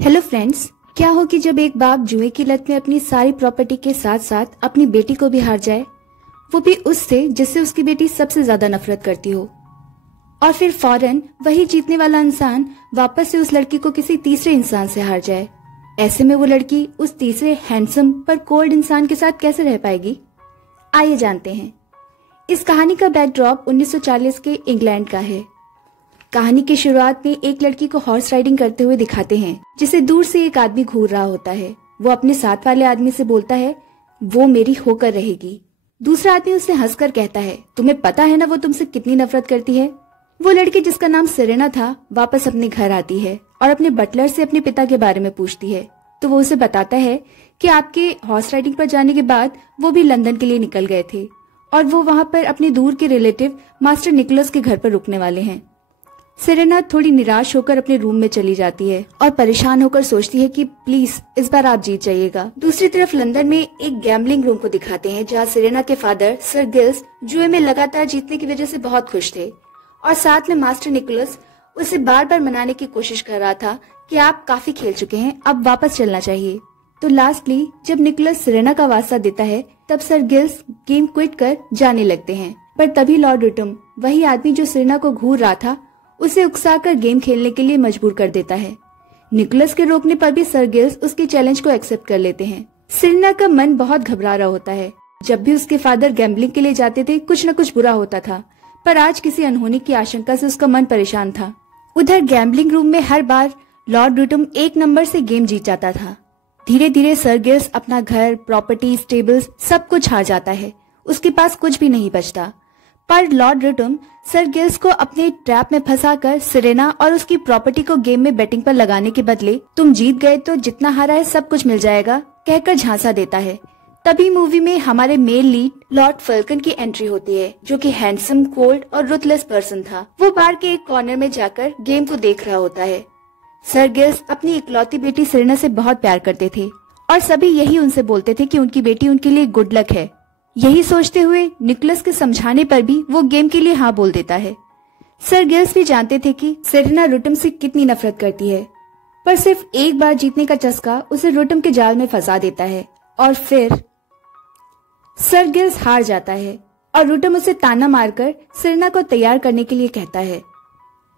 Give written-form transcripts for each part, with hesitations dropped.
Hello friends, क्या हो कि जब एक बाप जुए की लत में अपनी सारी प्रॉपर्टी के साथ साथ अपनी बेटी को भी हार जाए, वो भी उससे जिससे उसकी बेटी सबसे ज्यादा नफरत करती हो, और फिर फौरन वही जीतने वाला इंसान वापस से उस लड़की को किसी तीसरे इंसान से हार जाए। ऐसे में वो लड़की उस तीसरे हैंडसम पर कोल्ड इंसान के साथ कैसे रह पाएगी? आइए जानते हैं। इस कहानी का बैकड्रॉप 1940 के इंग्लैंड का है। कहानी की शुरुआत में एक लड़की को हॉर्स राइडिंग करते हुए दिखाते हैं, जिसे दूर से एक आदमी घूर रहा होता है। वो अपने साथ वाले आदमी से बोलता है, वो मेरी होकर रहेगी। दूसरा आदमी उससे हंसकर कहता है, तुम्हें पता है ना वो तुमसे कितनी नफरत करती है। वो लड़की, जिसका नाम सेरेना था, वापस अपने घर आती है और अपने बटलर से अपने पिता के बारे में पूछती है। तो वो उसे बताता है कि आपके हॉर्स राइडिंग पर जाने के बाद वो भी लंदन के लिए निकल गए थे और वो वहाँ पर अपने दूर के रिलेटिव मास्टर निकोलस के घर पर रुकने वाले हैं। सेरेना थोड़ी निराश होकर अपने रूम में चली जाती है और परेशान होकर सोचती है कि प्लीज इस बार आप जीत जाइएगा। दूसरी तरफ लंदन में एक गैम्बलिंग रूम को दिखाते हैं, जहाँ सेरेना के फादर सर गिल्स जुए में लगातार जीतने की वजह से बहुत खुश थे और साथ में मास्टर निकोलस उसे बार बार मनाने की कोशिश कर रहा था कि आप काफी खेल चुके हैं, अब वापस चलना चाहिए। तो लास्टली जब निकोलस सेरेना का वास्ता देता है, तब सर गिल्स गेम क्विट कर जाने लगते हैं। पर तभी लॉर्ड रिटम, वही आदमी जो सेरेना को घूर रहा था, उसे उकसाकर गेम खेलने के लिए मजबूर कर देता है। निकोलस के रोकने पर भी सर गिल्स उसके चैलेंज को एक्सेप्ट कर लेते हैं। सेरेना का मन बहुत घबरा रहा होता है। जब भी उसके फादर गैम्बलिंग के लिए जाते थे, कुछ न कुछ बुरा होता था, पर आज किसी अनहोनी की आशंका से उसका मन परेशान था। उधर गैम्बलिंग रूम में हर बार लॉर्ड रिटम एक नंबर से गेम जीत जाता था। धीरे धीरे सर गिल्स अपना घर, प्रॉपर्टी, स्टेबल्स सब कुछ हार जाता है। उसके पास कुछ भी नहीं बचता। पर लॉर्ड रिटम सर गिल्स को अपने ट्रैप में फंसाकर सेरेना और उसकी प्रॉपर्टी को गेम में बेटिंग पर लगाने के बदले तुम जीत गए तो जितना हारा है सब कुछ मिल जाएगा कहकर झांसा देता है। तभी मूवी में हमारे मेल लीड लॉर्ड फल्कन की एंट्री होती है, जो कि हैंडसम, कोल्ड और रुथलेस पर्सन था। वो बार के एक कॉर्नर में जाकर गेम को देख रहा होता है। सर गिल्स अपनी इकलौती बेटी सेरेना से बहुत प्यार करते थे और सभी यही उनसे बोलते थे कि उनकी बेटी उनके लिए गुड लक है। यही सोचते हुए निकोलस के समझाने पर भी वो गेम के लिए हाँ बोल देता है। सर गिल्स भी जानते थे कि सेरेना रुटम से कितनी नफरत करती है, पर सिर्फ एक बार जीतने का चस्का उसे रुटम के जाल में फंसा देता है और फिर सर गिल्स हार जाता है और रुटम उसे ताना मारकर सेरेना को तैयार करने के लिए कहता है।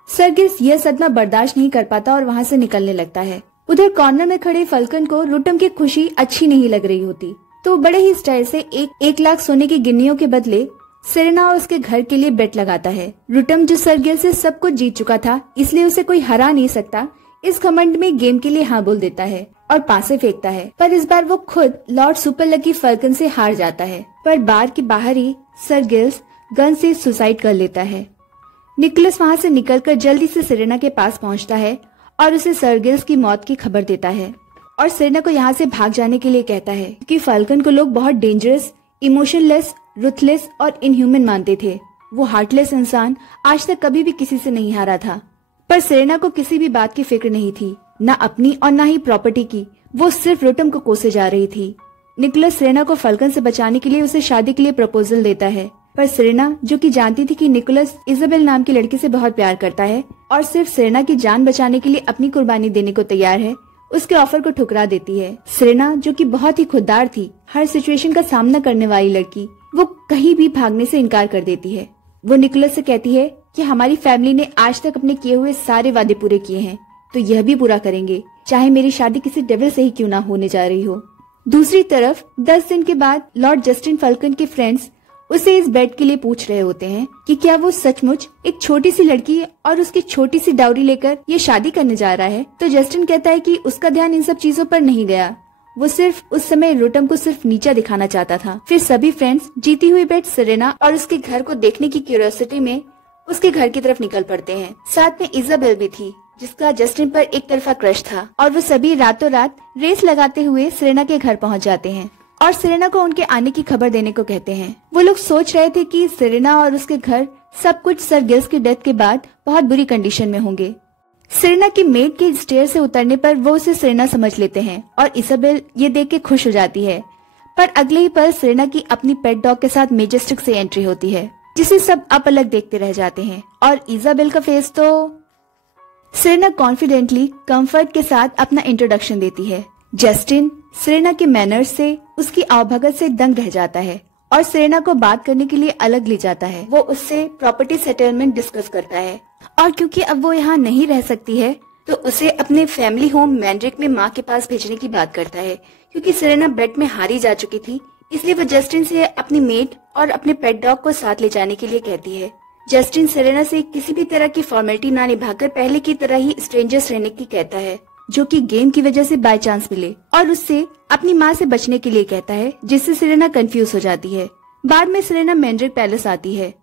सर गिल्स यह सदमा बर्दाश्त नहीं कर पाता और वहाँ से निकलने लगता है। उधर कॉर्नर में खड़े फल्कन को रुटम की खुशी अच्छी नहीं लग रही होती, तो बड़े ही स्टाइल से एक लाख सोने की गिन्नियों के बदले सेरेना और उसके घर के लिए बेट लगाता है। रुटम, जो सर गिल्स से सब कुछ जीत चुका था, इसलिए उसे कोई हरा नहीं सकता, इस घमंड में गेम के लिए हाँ बोल देता है और पासे फेंकता है। पर इस बार वो खुद लॉर्ड सुपर लकी फल्कन से हार जाता है। पर बार के बाहर ही सर गिल्स गन से सुसाइड कर लेता है। निकोलस वहाँ से निकलकर जल्दी से सेरेना के पास पहुँचता है और उसे सर गिल्स की मौत की खबर देता है और सेरेना को यहाँ से भाग जाने के लिए कहता है, क्योंकि फल्कन को लोग बहुत डेंजरस, इमोशनलेस, रुथलेस और इनह्यूमन मानते थे। वो हार्टलेस इंसान आज तक कभी भी किसी से नहीं हारा था। पर सेरेना को किसी भी बात की फिक्र नहीं थी, न अपनी और न ही प्रॉपर्टी की। वो सिर्फ रुटम को कोसे जा रही थी। निकोलस सेरेना को फल्कन से बचाने के लिए उसे शादी के लिए प्रपोजल देता है, पर सेरेना, जो कि जानती थी कि निकोलस इजाबेल नाम की लड़की से बहुत प्यार करता है और सिर्फ सेरेना की जान बचाने के लिए अपनी कुर्बानी देने को तैयार है, उसके ऑफर को ठुकरा देती है। सेरेना, जो कि बहुत ही खुददार थी, हर सिचुएशन का सामना करने वाली लड़की, वो कहीं भी भागने से इनकार कर देती है। वो निकोलस से कहती है कि हमारी फैमिली ने आज तक अपने किए हुए सारे वादे पूरे किए हैं, तो यह भी पूरा करेंगे, चाहे मेरी शादी किसी डेविल से ही क्यों ना होने जा रही हो। दूसरी तरफ 10 दिन के बाद लॉर्ड जस्टिन फल्कन के फ्रेंड्स उसे इस बेट के लिए पूछ रहे होते हैं कि क्या वो सचमुच एक छोटी सी लड़की और उसकी छोटी सी डाउरी लेकर ये शादी करने जा रहा है। तो जस्टिन कहता है कि उसका ध्यान इन सब चीजों पर नहीं गया, वो सिर्फ उस समय रुटम को सिर्फ नीचा दिखाना चाहता था। फिर सभी फ्रेंड्स जीती हुई बेट सेरेना और उसके घर को देखने की क्यूरियोसिटी में उसके घर की तरफ निकल पड़ते हैं। साथ में इजाबेल भी थी, जिसका जस्टिन पर एक तरफा क्रश था, और वो सभी रातों रात रेस लगाते हुए सेरेना के घर पहुँच जाते हैं और सेरेना को उनके आने की खबर देने को कहते हैं। वो लोग सोच रहे थे कि सेरेना और उसके घर सब कुछ सर गिल्स की डेथ के बाद बहुत बुरी कंडीशन में होंगे। सेरेना की मेड के स्टेयर से उतरने पर वो उसे सेरेना समझ लेते हैं और इजाबेल ये देख के खुश हो जाती है। पर अगले ही पल सेरेना की अपनी पेट डॉग के साथ मेजेस्टिक से एंट्री होती है, जिसे सब अपलक देखते रह जाते हैं और इजाबेल का फेस तो सेरेना कॉन्फिडेंटली कंफर्ट के साथ अपना इंट्रोडक्शन देती है। जस्टिन सेरेना के मैनर्स से, उसकी आवभगत से दंग रह जाता है और सेरेना को बात करने के लिए अलग ले जाता है। वो उससे प्रॉपर्टी सेटलमेंट डिस्कस करता है और क्योंकि अब वो यहाँ नहीं रह सकती है तो उसे अपने फैमिली होम मैंड्रिक में माँ के पास भेजने की बात करता है। क्योंकि सेरेना बेट में हारी जा चुकी थी, इसलिए वो जस्टिन से अपनी मेड और अपने पेट डॉग को साथ ले जाने के लिए कहती है। जस्टिन सेरेना से किसी भी तरह की फॉर्मेलिटी ना निभाकर पहले की तरह ही स्ट्रेंजर्स रहने की कहता है, जो कि गेम की वजह से बाय चांस मिले, और उससे अपनी माँ से बचने के लिए कहता है, जिससे सेरेना कंफ्यूज हो जाती है। बाद में सेरेना मैंड्रिक पैलेस आती है,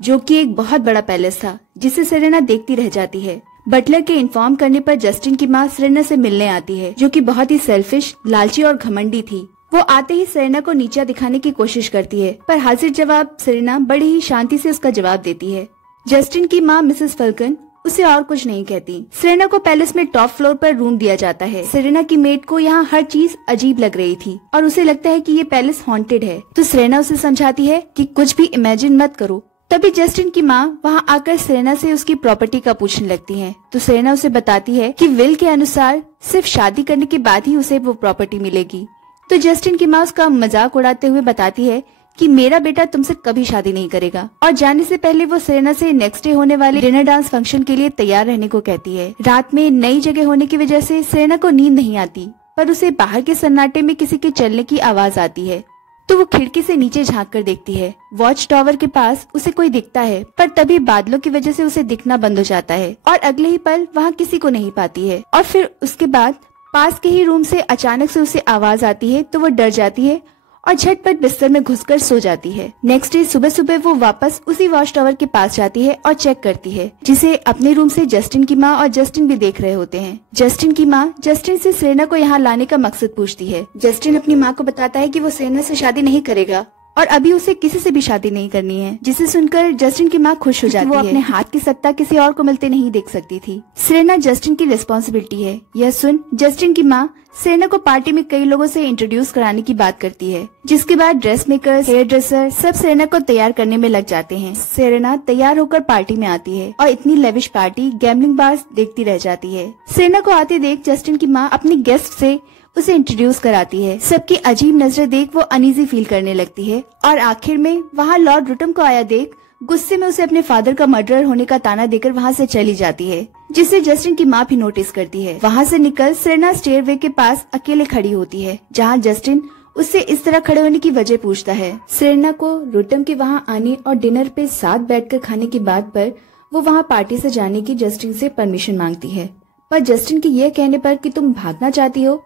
जो कि एक बहुत बड़ा पैलेस था, जिसे सेरेना देखती रह जाती है। बटलर के इन्फॉर्म करने पर जस्टिन की माँ सेरेना से मिलने आती है, जो कि बहुत ही सेल्फिश, लालची और घमंडी थी। वो आते ही सेरेना को नीचा दिखाने की कोशिश करती है, पर हाजिर जवाब सेरेना बड़ी ही शांति से उसका जवाब देती है। जस्टिन की माँ मिसेस फल्कन उसे और कुछ नहीं कहती। सेरेना को पैलेस में टॉप फ्लोर पर रूम दिया जाता है। सेरेना की मेड को यहाँ हर चीज अजीब लग रही थी और उसे लगता है कि ये पैलेस हॉन्टेड है, तो सेरेना उसे समझाती है कि कुछ भी इमेजिन मत करो। तभी जस्टिन की माँ वहाँ आकर सेरेना से उसकी प्रॉपर्टी का पूछने लगती है, तो सेरेना उसे बताती है कि विल के अनुसार सिर्फ शादी करने के बाद ही उसे वो प्रॉपर्टी मिलेगी। तो जस्टिन की माँ उसका मजाक उड़ाते हुए बताती है कि मेरा बेटा तुमसे कभी शादी नहीं करेगा, और जाने से पहले वो सेरेना से नेक्स्ट डे होने वाले डिनर डांस फंक्शन के लिए तैयार रहने को कहती है। रात में नई जगह होने की वजह से सेरेना को नींद नहीं आती, पर उसे बाहर के सन्नाटे में किसी के चलने की आवाज आती है, तो वो खिड़की से नीचे झांक कर देखती है। वॉच टावर के पास उसे कोई दिखता है, पर तभी बादलों की वजह से उसे दिखना बंद हो जाता है और अगले ही पल वहाँ किसी को नहीं पाती है। और फिर उसके बाद पास के ही रूम से अचानक से उसे आवाज आती है, तो वो डर जाती है और झटपट बिस्तर में घुसकर सो जाती है। नेक्स्ट डे सुबह सुबह वो वापस उसी वॉच टावर के पास जाती है और चेक करती है, जिसे अपने रूम से जस्टिन की माँ और जस्टिन भी देख रहे होते हैं। जस्टिन की माँ जस्टिन से सेरेना को यहाँ लाने का मकसद पूछती है। जस्टिन अपनी माँ को बताता है कि वो सेरेना से शादी नहीं करेगा और अभी उसे किसी से भी शादी नहीं करनी है, जिसे सुनकर जस्टिन की माँ खुश हो जाती है। वो अपने हाथ की सत्ता किसी और को मिलते नहीं देख सकती थी। सेरेना जस्टिन की रिस्पॉन्सिबिलिटी है। यह सुन जस्टिन की माँ सेरेना को पार्टी में कई लोगों से इंट्रोड्यूस कराने की बात करती है, जिसके बाद ड्रेस मेकर, हेयर ड्रेसर सब सेरेना को तैयार करने में लग जाते हैं। सेरेना तैयार होकर पार्टी में आती है और इतनी लेविश पार्टी गैम्बलिंग बार्स देखती रह जाती है। सेरेना को आते देख जस्टिन की माँ अपनी गेस्ट से उसे इंट्रोड्यूस कराती है। सबकी अजीब नजरें देख वो अनईजी फील करने लगती है और आखिर में वहाँ लॉर्ड रुटम को आया देख गुस्से में उसे अपने फादर का मर्डरर होने का ताना देकर वहाँ से चली जाती है, जिसे जस्टिन की माँ भी नोटिस करती है। वहाँ से निकल सेरेना स्टेयरवे के पास अकेले खड़ी होती है, जहाँ जस्टिन उससे इस तरह खड़े होने की वजह पूछता है। सेरेना को रुटम के वहाँ आने और डिनर पे साथ बैठकर खाने की बात पर वो वहाँ पार्टी से जाने की जस्टिन से परमिशन मांगती है, पर जस्टिन के ये कहने पर कि तुम भागना चाहती हो,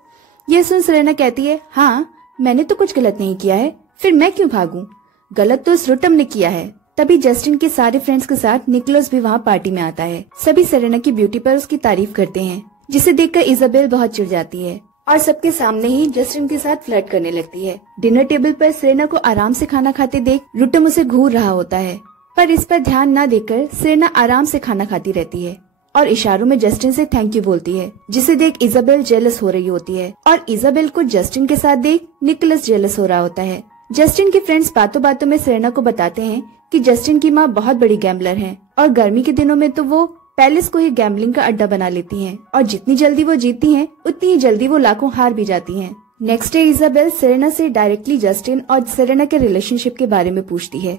यह सुन सेरेना कहती है, हाँ मैंने तो कुछ गलत नहीं किया है, फिर मैं क्यों भागूं? गलत तो उस रुटम ने किया है। तभी जस्टिन के सारे फ्रेंड्स के साथ निकोलस भी वहाँ पार्टी में आता है। सभी सेरेना की ब्यूटी पर उसकी तारीफ करते हैं, जिसे देखकर इजाबेल बहुत चिढ़ जाती है और सबके सामने ही जस्टिन के साथ फ्लर्ट करने लगती है। डिनर टेबल पर सेरेना को आराम से खाना खाते देख रुटम उसे घूर रहा होता है, पर इस पर ध्यान न देकर सेरेना आराम से खाना खाती रहती है और इशारों में जस्टिन से थैंक यू बोलती है, जिसे देख इजाबेल जेलस हो रही होती है और इजाबेल को जस्टिन के साथ देख निकोलस जेलस हो रहा होता है। जस्टिन के फ्रेंड्स बातों बातों में सेरेना को बताते हैं कि जस्टिन की माँ बहुत बड़ी गैम्बलर है और गर्मी के दिनों में तो वो पैलेस को ही गैम्बलिंग का अड्डा बना लेती हैं और जितनी जल्दी वो जीतती हैं उतनी ही जल्दी वो लाखों हार भी जाती हैं। नेक्स्ट डे इजाबेल सेरेना से डायरेक्टली जस्टिन और सेरेना के रिलेशनशिप के बारे में पूछती है,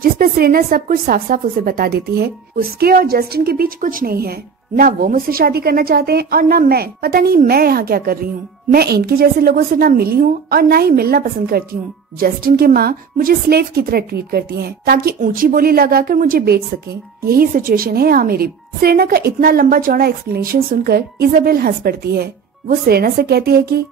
जिस पर सेरेना सब कुछ साफ साफ उसे बता देती है। उसके और जस्टिन के बीच कुछ नहीं है, ना वो मुझसे शादी करना चाहते हैं और ना मैं। पता नहीं मैं यहाँ क्या कर रही हूँ। मैं इनके जैसे लोगों से ना मिली हूँ और ना ही मिलना पसंद करती हूँ। जस्टिन की माँ मुझे स्लेव की तरह ट्रीट करती हैं, ताकि ऊंची बोली लगाकर मुझे बेच सके। यही सिचुएशन है यहाँ मेरी। सेरेना का इतना लंबा चौड़ा एक्सप्लेनेशन सुनकर इजाबेल हंस पड़ती है। वो सेरेना से कहती है कि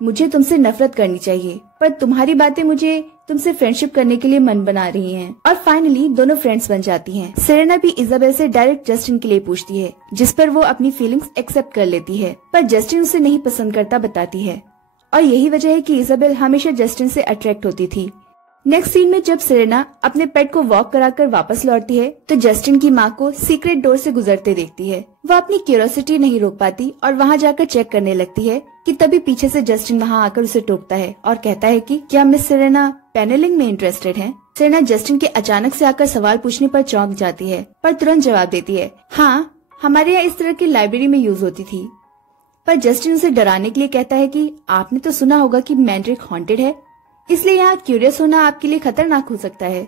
मुझे तुमसे नफरत करनी चाहिए, पर तुम्हारी बातें मुझे तुमसे फ्रेंडशिप करने के लिए मन बना रही हैं। और फाइनली दोनों फ्रेंड्स बन जाती हैं। सेरेना भी इजाबेल से डायरेक्ट जस्टिन के लिए पूछती है, जिस पर वो अपनी फीलिंग्स एक्सेप्ट कर लेती है, पर जस्टिन उसे नहीं पसंद करता बताती है और यही वजह है कि इजाबेल हमेशा जस्टिन से अट्रैक्ट होती थी। नेक्स्ट सीन में जब सेरेना अपने पेट को वॉक कराकर वापस लौटती है तो जस्टिन की माँ को सीक्रेट डोर से गुजरते देखती है। वो अपनी क्यूरियोसिटी नहीं रोक पाती और वहाँ जाकर चेक करने लगती है कि तभी पीछे से जस्टिन वहाँ आकर उसे टोकता है और कहता है कि क्या मिस सेरेना पैनलिंग में इंटरेस्टेड है? सेरेना जस्टिन के अचानक से आकर सवाल पूछने पर चौंक जाती है, पर तुरंत जवाब देती है, हाँ हमारे यहाँ इस तरह की लाइब्रेरी में यूज होती थी। पर जस्टिन उसे डराने के लिए कहता है कि आपने तो सुना होगा कि मैंड्रिक हॉन्टेड है, इसलिए यहाँ क्यूरियस होना आपके लिए खतरनाक हो सकता है।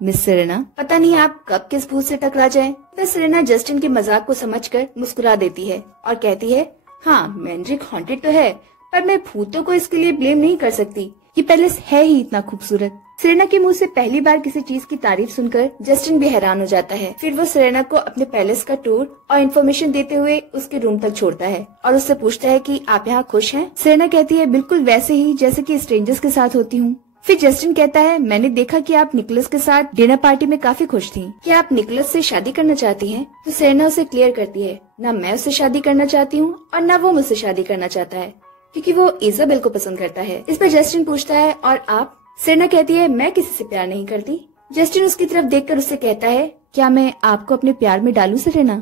मिस सेरेना, पता नहीं आप कब किस भूत से टकरा जाएं। पर सेरेना जस्टिन के मजाक को समझकर मुस्कुरा देती है और कहती है, हाँ मैंड्रिक हॉन्टेड तो है, पर मैं भूतों को इसके लिए ब्लेम नहीं कर सकती, ये पैलेस है ही इतना खूबसूरत। सेरेना के मुंह से पहली बार किसी चीज की तारीफ सुनकर जस्टिन भी हैरान हो जाता है। फिर वो सेरेना को अपने पैलेस का टूर और इन्फॉर्मेशन देते हुए उसके रूम तक छोड़ता है और उससे पूछता है कि आप यहाँ खुश हैं? सेरेना कहती है, बिल्कुल वैसे ही जैसे कि स्ट्रेंजर्स के साथ होती हूँ। फिर जस्टिन कहता है, मैंने देखा कि आप निकोलस के साथ डिनर पार्टी में काफी खुश थी, क्या आप निकोलस से शादी करना चाहती हैं? तो सेरेना उसे क्लियर करती है, न मैं उससे शादी करना चाहती हूँ और न वो मुझसे शादी करना चाहता है, क्योंकि वो इजाबेल को पसंद करता है। इस पर जस्टिन पूछता है, और आप? सेरेना कहती है, मैं किसी से प्यार नहीं करती। जस्टिन उसकी तरफ देखकर उससे कहता है, क्या मैं आपको अपने प्यार में डालूं सेरेना?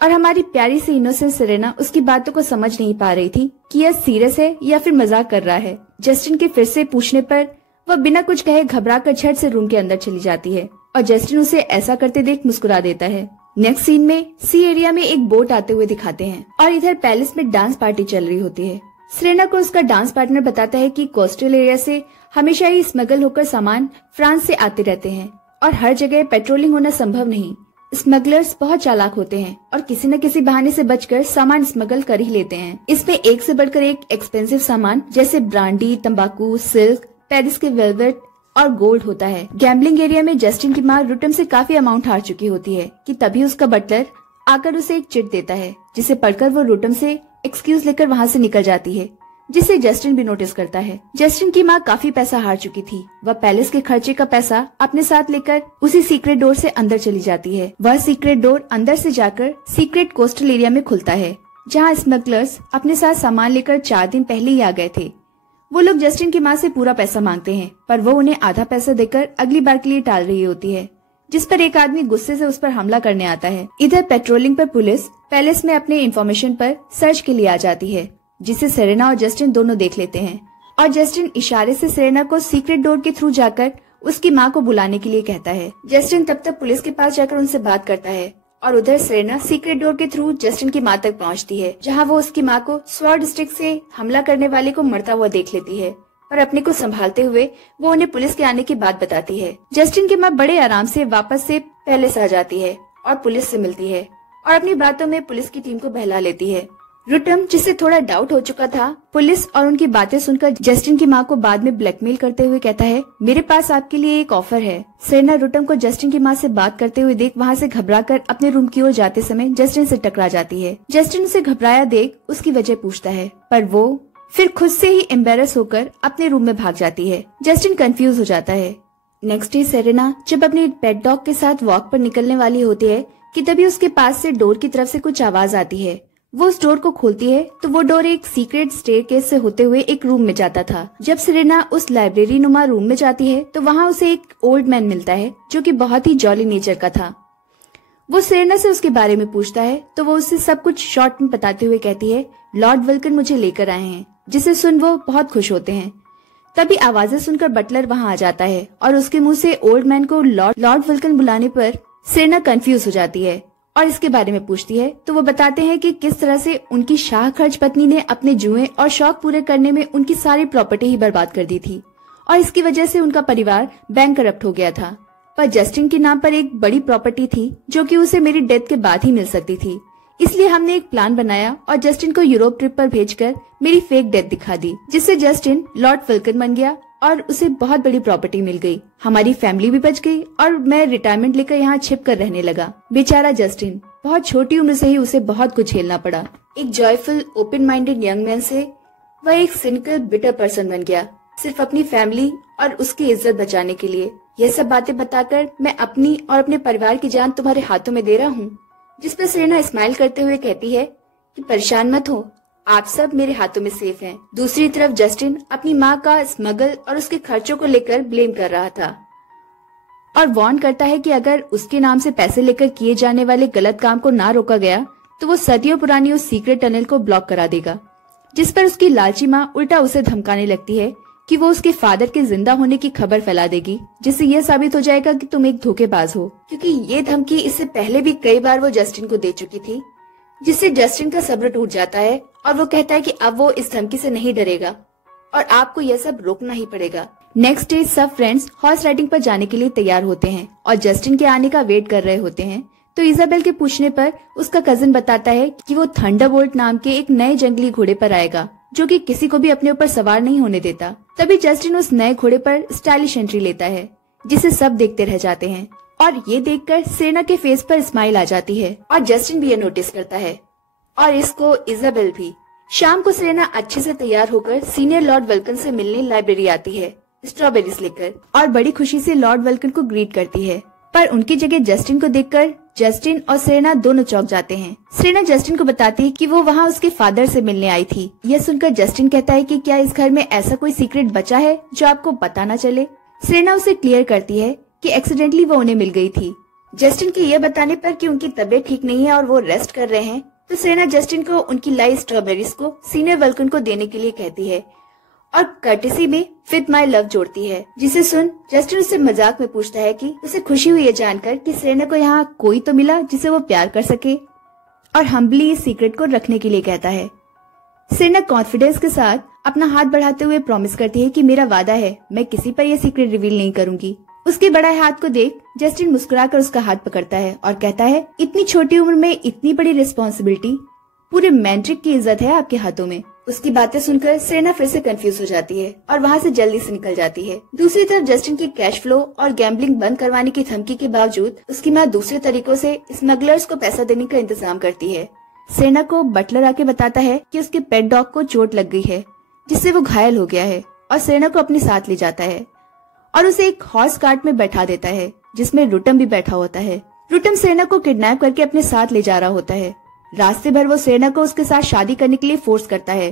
और हमारी प्यारी सी इनोसेंट सेरेना उसकी बातों को समझ नहीं पा रही थी कि यह सीरियस है या फिर मजाक कर रहा है। जस्टिन के फिर से पूछने पर वह बिना कुछ कहे घबरा कर झट से रूम के अंदर चली जाती है और जस्टिन उसे ऐसा करते देख मुस्कुरा देता है। नेक्स्ट सीन में सी एरिया में एक बोट आते हुए दिखाते हैं और इधर पैलेस में डांस पार्टी चल रही होती है। सेरेना को उसका डांस पार्टनर बताता है कि कोस्टल एरिया से हमेशा ही स्मगल होकर सामान फ्रांस से आते रहते हैं और हर जगह पेट्रोलिंग होना संभव नहीं। स्मगलर्स बहुत चालाक होते हैं और किसी न किसी बहाने से बचकर सामान स्मगल कर ही लेते हैं। इसमें एक से बढ़कर एक एक्सपेंसिव सामान जैसे ब्रांडी, तंबाकू, सिल्क, पेरिस के वेलवेट और गोल्ड होता है। गैम्बलिंग एरिया में जस्टिन की माँ रुटम से काफी अमाउंट हार चुकी होती है कि तभी उसका बटलर आकर उसे एक चिट देता है, जिसे पढ़कर वो रुटम से एक्सक्यूज लेकर वहाँ से निकल जाती है, जिसे जस्टिन भी नोटिस करता है। जस्टिन की माँ काफी पैसा हार चुकी थी। वह पैलेस के खर्चे का पैसा अपने साथ लेकर उसी सीक्रेट डोर से अंदर चली जाती है। वह सीक्रेट डोर अंदर से जाकर सीक्रेट कोस्टल एरिया में खुलता है, जहाँ स्मगलर्स अपने साथ सामान लेकर 4 दिन पहले ही आ गए थे। वो लोग जस्टिन की माँ से पूरा पैसा मांगते हैं, पर वो उन्हें आधा पैसा देकर अगली बार के लिए टाल रही होती है, जिस पर एक आदमी गुस्से से उस पर हमला करने आता है। इधर पेट्रोलिंग पर पुलिस पैलेस में अपने इन्फॉर्मेशन पर सर्च के लिए आ जाती है, जिसे सेरेना और जस्टिन दोनों देख लेते हैं और जस्टिन इशारे से सेरेना को सीक्रेट डोर के थ्रू जाकर उसकी माँ को बुलाने के लिए कहता है। जस्टिन तब तक पुलिस के पास जाकर उनसे बात करता है और उधर सेरेना सीक्रेट डोर के थ्रू जस्टिन की माँ तक पहुँचती है, जहाँ वो उसकी माँ को स्वॉर्ड स्टिक से हमला करने वाले को मरता हुआ देख लेती है, पर अपने को संभालते हुए वो उन्हें पुलिस के आने की बात बताती है। जस्टिन की माँ बड़े आराम से वापस से पैलेस आ जाती है और पुलिस से मिलती है और अपनी बातों में पुलिस की टीम को बहला लेती है। रुटम, जिसे थोड़ा डाउट हो चुका था, पुलिस और उनकी बातें सुनकर जस्टिन की माँ को बाद में ब्लैकमेल करते हुए कहता है, मेरे पास आपके लिए एक ऑफर है। सेरेना रुटम को जस्टिन की माँ से बात करते हुए देख वहाँ से घबराकर अपने रूम की ओर जाते समय जस्टिन से टकरा जाती है। जस्टिन उसे घबराया देख उसकी वजह पूछता है, पर वो फिर खुद से ही एम्बेरस होकर अपने रूम में भाग जाती है। जस्टिन कंफ्यूज हो जाता है। नेक्स्ट डे सेरेना जब अपने पेट डॉग के साथ वॉक पर निकलने वाली होती है कि तभी उसके पास से डोर की तरफ से कुछ आवाज आती है। वो उस डोर को खोलती है तो वो डोर एक सीक्रेट स्टेयरकेस से होते हुए एक रूम में जाता था। जब सेरेना उस लाइब्रेरी नुमा रूम में जाती है तो वहाँ उसे एक ओल्ड मैन मिलता है, जो कि बहुत ही जॉली नेचर का था। वो सेरेना से उसके बारे में पूछता है तो वो उससे सब कुछ शॉर्ट में बताते हुए कहती है, लॉर्ड वल्कन मुझे लेकर आए हैं, जिसे सुन वो बहुत खुश होते हैं। तभी आवाजें सुनकर बटलर वहाँ आ जाता है और उसके मुंह से ओल्ड मैन को लॉर्ड वल्कन बुलाने पर सेरेना कंफ्यूज हो जाती है और इसके बारे में पूछती है तो वो बताते हैं कि किस तरह से उनकी शाह खर्च पत्नी ने अपने जुए और शौक पूरे करने में उनकी सारी प्रॉपर्टी ही बर्बाद कर दी थी और इसकी वजह से उनका परिवार बैंक करप्ट हो गया था। पर जस्टिन के नाम पर एक बड़ी प्रॉपर्टी थी जो कि उसे मेरी डेथ के बाद ही मिल सकती थी, इसलिए हमने एक प्लान बनाया और जस्टिन को यूरोप ट्रिप पर भेजकर मेरी फेक डेथ दिखा दी, जिससे जस्टिन लॉर्ड वल्कन बन गया और उसे बहुत बड़ी प्रॉपर्टी मिल गई। हमारी फैमिली भी बच गई और मैं रिटायरमेंट लेकर यहाँ छिप कर रहने लगा। बेचारा जस्टिन, बहुत छोटी उम्र से ही उसे बहुत कुछ झेलना पड़ा। एक joyful open minded young man से वह एक सिनिकल बिटर पर्सन बन गया, सिर्फ अपनी फैमिली और उसकी इज्जत बचाने के लिए। यह सब बातें बताकर मैं अपनी और अपने परिवार की जान तुम्हारे हाथों में दे रहा हूँ। जिस पर सेरेना स्माइल करते हुए कहती है कि परेशान मत हो, आप सब मेरे हाथों में सेफ हैं। दूसरी तरफ जस्टिन अपनी माँ का स्मगल और उसके खर्चों को लेकर ब्लेम कर रहा था और वार्न करता है कि अगर उसके नाम से पैसे लेकर किए जाने वाले गलत काम को ना रोका गया तो वो सदियों पुरानी उस सीक्रेट टनल को ब्लॉक करा देगा। जिस पर उसकी लालची माँ उल्टा उसे धमकाने लगती है कि वो उसके फादर के जिंदा होने की खबर फैला देगी, जिससे यह साबित हो जाएगा कि तुम एक धोखेबाज हो, क्योंकि ये धमकी इससे पहले भी कई बार वो जस्टिन को दे चुकी थी जिससे जस्टिन का सब्र टूट जाता है और वो कहता है कि अब वो इस धमकी से नहीं डरेगा और आपको यह सब रोकना ही पड़ेगा। नेक्स्ट डे सब फ्रेंड्स हॉर्स राइडिंग पर जाने के लिए तैयार होते हैं और जस्टिन के आने का वेट कर रहे होते हैं। तो इजाबेल के पूछने पर उसका कजिन बताता है कि वो थंडरबोल्ट नाम के एक नए जंगली घोड़े पर आएगा जो कि किसी को भी अपने ऊपर सवार नहीं होने देता। तभी जस्टिन उस नए घोड़े पर स्टाइलिश एंट्री लेता है जिसे सब देखते रह जाते हैं और ये देखकर सेरेना के फेस पर स्माइल आ जाती है और जस्टिन भी ये नोटिस करता है और इसको इजाबेल भी। शाम को सेरेना अच्छे से तैयार होकर सीनियर लॉर्ड वेल्कन से मिलने लाइब्रेरी आती है स्ट्रॉबेरीज लेकर और बड़ी खुशी से लॉर्ड वेल्कन को ग्रीट करती है। पर उनकी जगह जस्टिन को देखकर जस्टिन और सेरेना दोनों चौंक जाते हैं। सेरेना जस्टिन को बताती है कि वो वहाँ उसके फादर से मिलने आई थी। यह सुनकर जस्टिन कहता है कि क्या इस घर में ऐसा कोई सीक्रेट बचा है जो आपको पता न चले। सेरेना उसे क्लियर करती है कि एक्सीडेंटली वो उन्हें मिल गई थी। जस्टिन के ये बताने पर कि उनकी तबीयत ठीक नहीं है और वो रेस्ट कर रहे हैं तो सेरेना जस्टिन को उनकी लाई स्ट्रॉबेरीज को सीनियर वेल्कन को देने के लिए कहती है और कर्टेसी में विद माई लव जोड़ती है, जिसे सुन जस्टिन उससे मजाक में पूछता है कि उसे खुशी हुई है जानकर कि सेरेना को यहाँ कोई तो मिला जिसे वो प्यार कर सके और हम्बली इस सीक्रेट को रखने के लिए कहता है। सेरेना कॉन्फिडेंस के साथ अपना हाथ बढ़ाते हुए प्रॉमिस करती है कि मेरा वादा है मैं किसी पर यह सीक्रेट रिवील नहीं करूंगी। उसके बढ़ाए हाथ को देख जस्टिन मुस्कुराकर उसका हाथ पकड़ता है और कहता है इतनी छोटी उम्र में इतनी बड़ी रिस्पॉन्सिबिलिटी, पूरे मैंड्रिक की इज्जत है आपके हाथों में। उसकी बातें सुनकर सेरेना फिर से कंफ्यूज हो जाती है और वहाँ से जल्दी से निकल जाती है। दूसरी तरफ जस्टिन की कैश फ्लो और गैम्बलिंग बंद करवाने की धमकी के बावजूद उसकी माँ दूसरे तरीकों से स्मगलर्स को पैसा देने का इंतजाम करती है। सेरेना को बटलर आके बताता है कि उसके पेट डॉग को चोट लग गई है जिससे वो घायल हो गया है और सेरेना को अपने साथ ले जाता है और उसे एक हॉर्स कार्ट में बैठा देता है जिसमें रुटम भी बैठा होता है। रुटम सेरेना को किडनैप करके अपने साथ ले जा रहा होता है। रास्ते भर वो सेरेना को उसके साथ शादी करने के लिए फोर्स करता है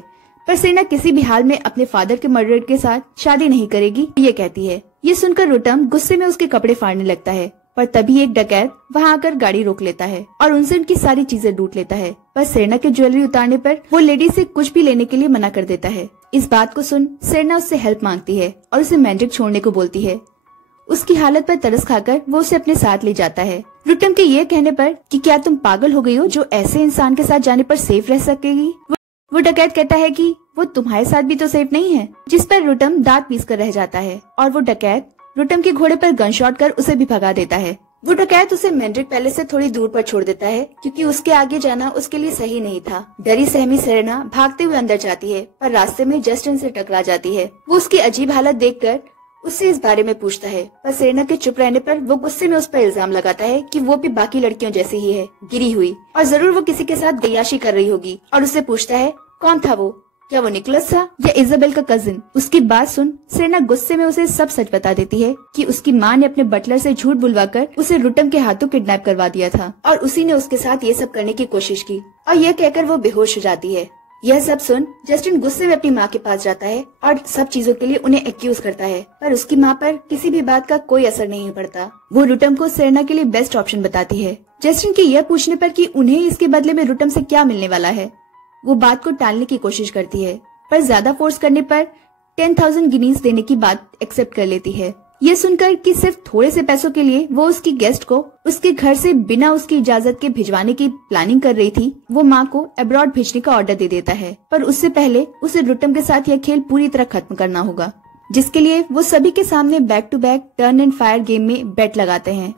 पर सेरेना किसी भी हाल में अपने फादर के मर्डर के साथ शादी नहीं करेगी ये कहती है। ये सुनकर रुटम गुस्से में उसके कपड़े फाड़ने लगता है पर तभी एक डकैत वहाँ आकर गाड़ी रोक लेता है और उनसे उनकी सारी चीजें लूट लेता है। पर सेरेना के ज्वेलरी उतारने पर वो लेडी से कुछ भी लेने के लिए मना कर देता है। इस बात को सुन सेरेना उससे हेल्प मांगती है और उसे मैंड्रिक छोड़ने को बोलती है। उसकी हालत पर तरस खाकर वो उसे अपने साथ ले जाता है। रुटम के ये कहने पर कि क्या तुम पागल हो गई हो जो ऐसे इंसान के साथ जाने पर सेफ रह सकेगी। वो डकैत कहता है कि वो तुम्हारे साथ भी तो सेफ नहीं है, जिस पर रुटम दांत पीस कर रह जाता है और वो डकैत रुटम के घोड़े पर गन शॉट कर उसे भी भगा देता है। वो डकैत उसे मैंड्रिक पैलेस से थोड़ी दूर पर छोड़ देता है क्योंकि उसके आगे जाना उसके लिए सही नहीं था। डरी सहमी सेरेना भागते हुए अंदर जाती है पर रास्ते में जस्टिन से टकरा जाती है। वो उसकी अजीब हालत देखकर उससे इस बारे में पूछता है पर सेरेना के चुप रहने पर वो गुस्से में उस पर इल्जाम लगाता है कि वो भी बाकी लड़कियों जैसी ही है, गिरी हुई और जरूर वो किसी के साथ गयाशी कर रही होगी और उससे पूछता है कौन था वो, क्या वो निकोलस था या इजाबेल का कजिन। उसकी बात सुन सेरेना गुस्से में उसे सब सच बता देती है कि उसकी माँ ने अपने बटलर से झूठ बुलवाकर उसे रुटम के हाथों किडनैप करवा दिया था और उसी ने उसके साथ ये सब करने की कोशिश की और यह कहकर वो बेहोश हो जाती है। यह सब सुन जस्टिन गुस्से में अपनी माँ के पास जाता है और सब चीजों के लिए उन्हें एक्यूज करता है पर उसकी माँ पर किसी भी बात का कोई असर नहीं पड़ता। वो रुटम को सेरेना के लिए बेस्ट ऑप्शन बताती है। जस्टिन के यह पूछने पर कि उन्हें इसके बदले में रुटम से क्या मिलने वाला है, वो बात को टालने की कोशिश करती है पर ज्यादा फोर्स करने पर 10,000 गिनीज देने की बात एक्सेप्ट कर लेती है। ये सुनकर कि सिर्फ थोड़े से पैसों के लिए वो उसकी गेस्ट को उसके घर से बिना उसकी इजाजत के भिजवाने की प्लानिंग कर रही थी, वो माँ को अब्रॉड भेजने का ऑर्डर दे देता है पर उससे पहले उसे रुटम के साथ यह खेल पूरी तरह खत्म करना होगा, जिसके लिए वो सभी के सामने back to back turn and fire game में बेट लगाते हैं।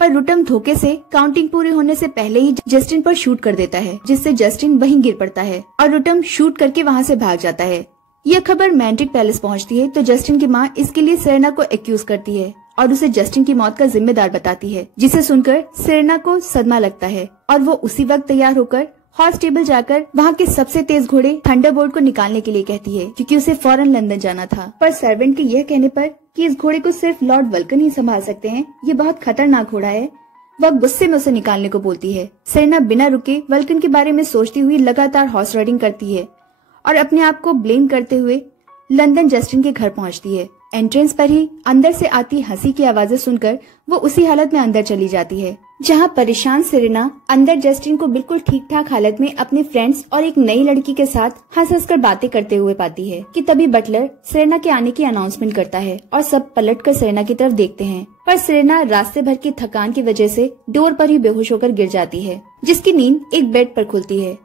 पर रुटम धोखे से काउंटिंग पूरी होने से पहले ही जस्टिन पर शूट कर देता है जिससे जस्टिन वहीं गिर पड़ता है और रुटम शूट करके वहाँ से भाग जाता है। यह खबर मैंड्रिक पैलेस पहुंचती है तो जस्टिन की माँ इसके लिए सेरेना को एक्यूज करती है और उसे जस्टिन की मौत का जिम्मेदार बताती है, जिसे सुनकर सेरेना को सदमा लगता है और वो उसी वक्त तैयार होकर हॉर्स स्टेबल जाकर वहाँ के सबसे तेज घोड़े थंडरबोल्ट को निकालने के लिए कहती है क्योंकि उसे फौरन लंदन जाना था। पर सर्वेंट के यह कहने पर कि इस घोड़े को सिर्फ लॉर्ड वल्कन ही संभाल सकते हैं, ये बहुत खतरनाक घोड़ा है, वह गुस्से में उसे निकालने को बोलती है। सेरेना बिना रुके वल्कन के बारे में सोचती हुई लगातार हॉर्स राइडिंग करती है और अपने आप को ब्लेम करते हुए लंदन जस्टिन के घर पहुंचती है। एंट्रेंस पर ही अंदर से आती हंसी की आवाजें सुनकर वो उसी हालत में अंदर चली जाती है जहाँ परेशान सेरेना अंदर जस्टिन को बिल्कुल ठीक ठाक हालत में अपने फ्रेंड्स और एक नई लड़की के साथ हंस हंस कर बातें करते हुए पाती है कि तभी बटलर सेरेना के आने की अनाउंसमेंट करता है और सब पलट कर सेरेना की तरफ देखते हैं। पर सेरेना रास्ते भर की थकान की वजह से डोर पर ही बेहोश होकर गिर जाती है, जिसकी नींद एक बेड पर खुलती है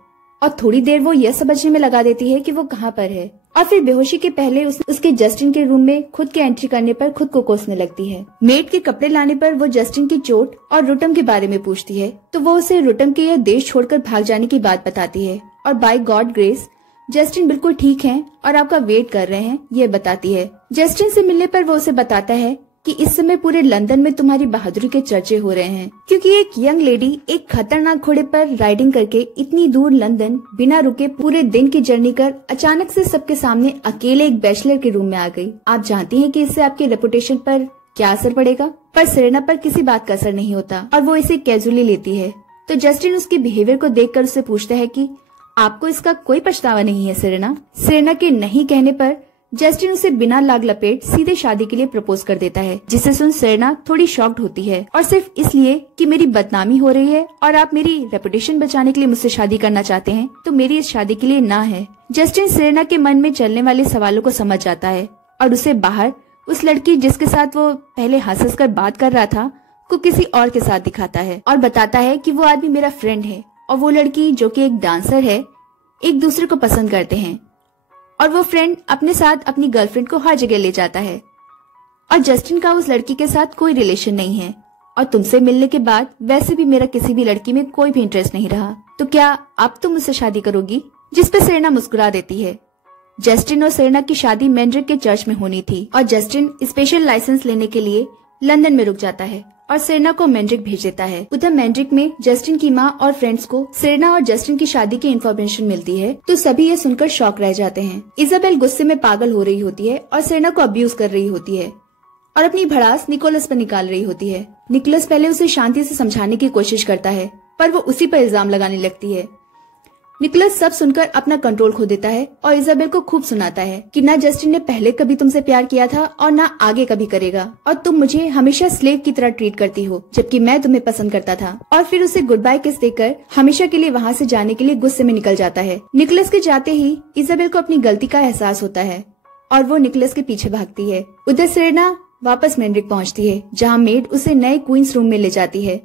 और थोड़ी देर वो यह समझने में लगा देती है कि वो कहाँ पर है। और फिर बेहोशी के पहले उसके जस्टिन के रूम में खुद के एंट्री करने पर खुद को कोसने लगती है। मेड के कपड़े लाने पर वो जस्टिन की चोट और रुटम के बारे में पूछती है तो वो उसे रुटम के यह देश छोड़कर भाग जाने की बात बताती है और बाय गॉड ग्रेस जस्टिन बिल्कुल ठीक है और आपका वेट कर रहे हैं ये बताती है। जस्टिन से मिलने पर वो उसे बताता है कि इस समय पूरे लंदन में तुम्हारी बहादुरी के चर्चे हो रहे हैं, क्योंकि एक यंग लेडी एक खतरनाक घोड़े पर राइडिंग करके इतनी दूर लंदन बिना रुके पूरे दिन की जर्नी कर अचानक से सबके सामने अकेले एक बैचलर के रूम में आ गई। आप जानती हैं कि इससे आपके रेपुटेशन पर क्या असर पड़ेगा। पर सेरेना पर किसी बात का असर नहीं होता और वो इसे कैजुअली लेती है। तो जस्टिन उसके बिहेवियर को देखकर उससे पूछता है कि आपको इसका कोई पछतावा नहीं है सेरेना। सेरेना के नहीं कहने पर जस्टिन उसे बिना लाग लपेट सीधे शादी के लिए प्रपोज कर देता है, जिसे सुन सेरेना थोड़ी शॉक्ड होती है और सिर्फ इसलिए कि मेरी बदनामी हो रही है और आप मेरी रेपुटेशन बचाने के लिए मुझसे शादी करना चाहते हैं तो मेरी इस शादी के लिए ना है। जस्टिन सेरेना के मन में चलने वाले सवालों को समझ जाता है और उसे बाहर उस लड़की जिसके साथ वो पहले हंस हंस कर बात कर रहा था को किसी और के साथ दिखाता है और बताता है कि वो आदमी मेरा फ्रेंड है और वो लड़की जो कि एक डांसर है एक दूसरे को पसंद करते हैं और वो फ्रेंड अपने साथ अपनी गर्लफ्रेंड को हर जगह ले जाता है और जस्टिन का उस लड़की के साथ कोई रिलेशन नहीं है और तुमसे मिलने के बाद वैसे भी मेरा किसी भी लड़की में कोई भी इंटरेस्ट नहीं रहा, तो क्या अब तुम मुझसे शादी करोगी? जिस पे सेरेना मुस्कुरा देती है। जस्टिन और सेरेना की शादी मैंड्रिक के चर्च में होनी थी और जस्टिन स्पेशल लाइसेंस लेने के लिए लंदन में रुक जाता है और सेरेना को मैंड्रिक भेज देता है। उधर मैंड्रिक में जस्टिन की माँ और फ्रेंड्स को सेरेना और जस्टिन की शादी की इन्फॉर्मेशन मिलती है तो सभी ये सुनकर शॉक रह जाते हैं। इजाबेल गुस्से में पागल हो रही होती है और सेरेना को अब्यूज कर रही होती है और अपनी भड़ास निकोलस पर निकाल रही होती है। निकोलस पहले उसे शांति से समझाने की कोशिश करता है पर वो उसी पर इल्जाम लगाने लगती है। निकोलस सब सुनकर अपना कंट्रोल खो देता है और इजाबेल को खूब सुनाता है कि ना जस्टिन ने पहले कभी तुमसे प्यार किया था और ना आगे कभी करेगा और तुम मुझे हमेशा स्लेव की तरह ट्रीट करती हो जबकि मैं तुम्हें पसंद करता था। और फिर उसे गुड बाय किस देकर हमेशा के लिए वहाँ से जाने के लिए गुस्से में निकल जाता है। निकोलस के जाते ही इजाबेल को अपनी गलती का एहसास होता है और वो निकोलस के पीछे भागती है। उधर सेरेना वापस मैंड्रिक पहुँचती है जहाँ मेड उसे नए क्वींस रूम में ले जाती है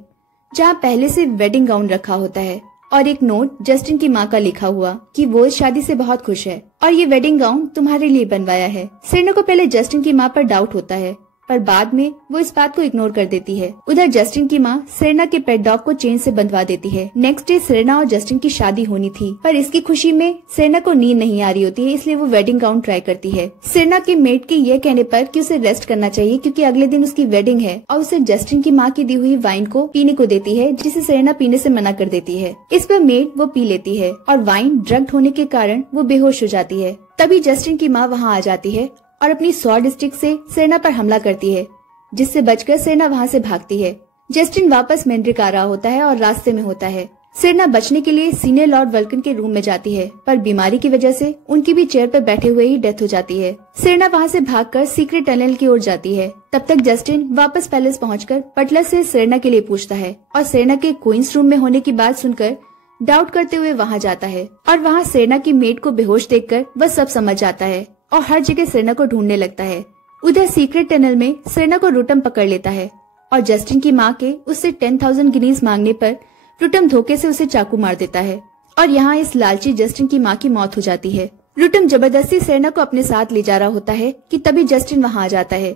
जहाँ पहले से वेडिंग गाउन रखा होता है और एक नोट जस्टिन की माँ का लिखा हुआ कि वो इस शादी से बहुत खुश है और ये वेडिंग गाउन तुम्हारे लिए बनवाया है। सेरेना को पहले जस्टिन की माँ पर डाउट होता है पर बाद में वो इस बात को इग्नोर कर देती है। उधर जस्टिन की माँ सेरेना के पेट डॉग को चेन से बंधवा देती है। नेक्स्ट डे सेरेना और जस्टिन की शादी होनी थी पर इसकी खुशी में सेरेना को नींद नहीं आ रही होती है, इसलिए वो वेडिंग गाउन ट्राई करती है। सेरेना के मेड के ये कहने पर कि उसे रेस्ट करना चाहिए क्योंकि अगले दिन उसकी वेडिंग है और उसे जस्टिन की माँ की दी हुई वाइन को पीने को देती है जिसे सेरेना पीने से मना कर देती है। इस पर मेड वो पी लेती है और वाइन ड्रग्ड होने के कारण वो बेहोश हो जाती है। तभी जस्टिन की माँ वहाँ आ जाती है और अपनी स्वॉर्ड स्टिक से सेरेना पर हमला करती है जिससे बचकर सेरेना वहाँ से भागती है। जस्टिन वापस मैंड्रिक आ रहा होता है और रास्ते में होता है। सेरेना बचने के लिए सीनियर लॉर्ड वल्कन के रूम में जाती है पर बीमारी की वजह से उनकी भी चेयर पर बैठे हुए ही डेथ हो जाती है। सेरेना वहाँ से भागकर सीक्रेट टनल की ओर जाती है। तब तक जस्टिन वापस पैलेस पहुंचकर बटलर से सेरेना के लिए पूछता है और सेरेना के क्वींस रूम में होने की बात सुनकर डाउट करते हुए वहाँ जाता है और वहाँ सेरेना की मेड को बेहोश देखकर वह सब समझ जाता है और हर जगह सेरेना को ढूंढने लगता है। उधर सीक्रेट टनल में सेरेना को रुटम पकड़ लेता है और जस्टिन की माँ के उससे 10,000 गिनीज मांगने पर रुटम धोखे से उसे चाकू मार देता है और यहाँ इस लालची जस्टिन की माँ की मौत हो जाती है। रुटम जबरदस्ती सेरेना को अपने साथ ले जा रहा होता है कि तभी जस्टिन वहाँ आ जाता है।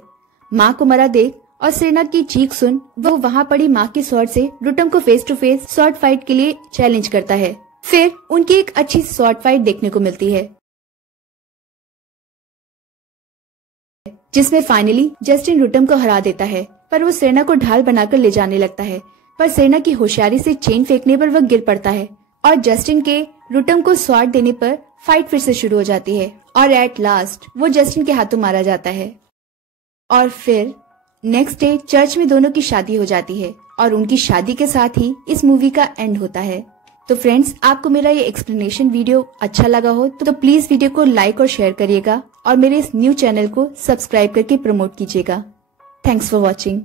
माँ को मरा देख और सेरेना की चीख सुन वो वहाँ पड़ी माँ की स्वॉर्ड से रुटम को face to face sword fight के लिए चैलेंज करता है। फिर उनकी एक अच्छी स्वॉर्ड फाइट देखने को मिलती है जिसमें फाइनली जस्टिन रुटम को हरा देता है पर वो सेरेना को ढाल बनाकर ले जाने लगता है पर सेरेना की होशियारी से चेन फेंकने पर वह गिर पड़ता है और जस्टिन के रुटम को स्वाट देने पर फाइट फिर से शुरू हो जाती है और एट लास्ट वो जस्टिन के हाथों मारा जाता है। और फिर नेक्स्ट डे चर्च में दोनों की शादी हो जाती है और उनकी शादी के साथ ही इस मूवी का एंड होता है। तो फ्रेंड्स, आपको मेरा ये एक्सप्लेनेशन वीडियो अच्छा लगा हो तो प्लीज वीडियो को लाइक और शेयर करिएगा और मेरे इस न्यू चैनल को सब्सक्राइब करके प्रमोट कीजिएगा। Thanks for watching.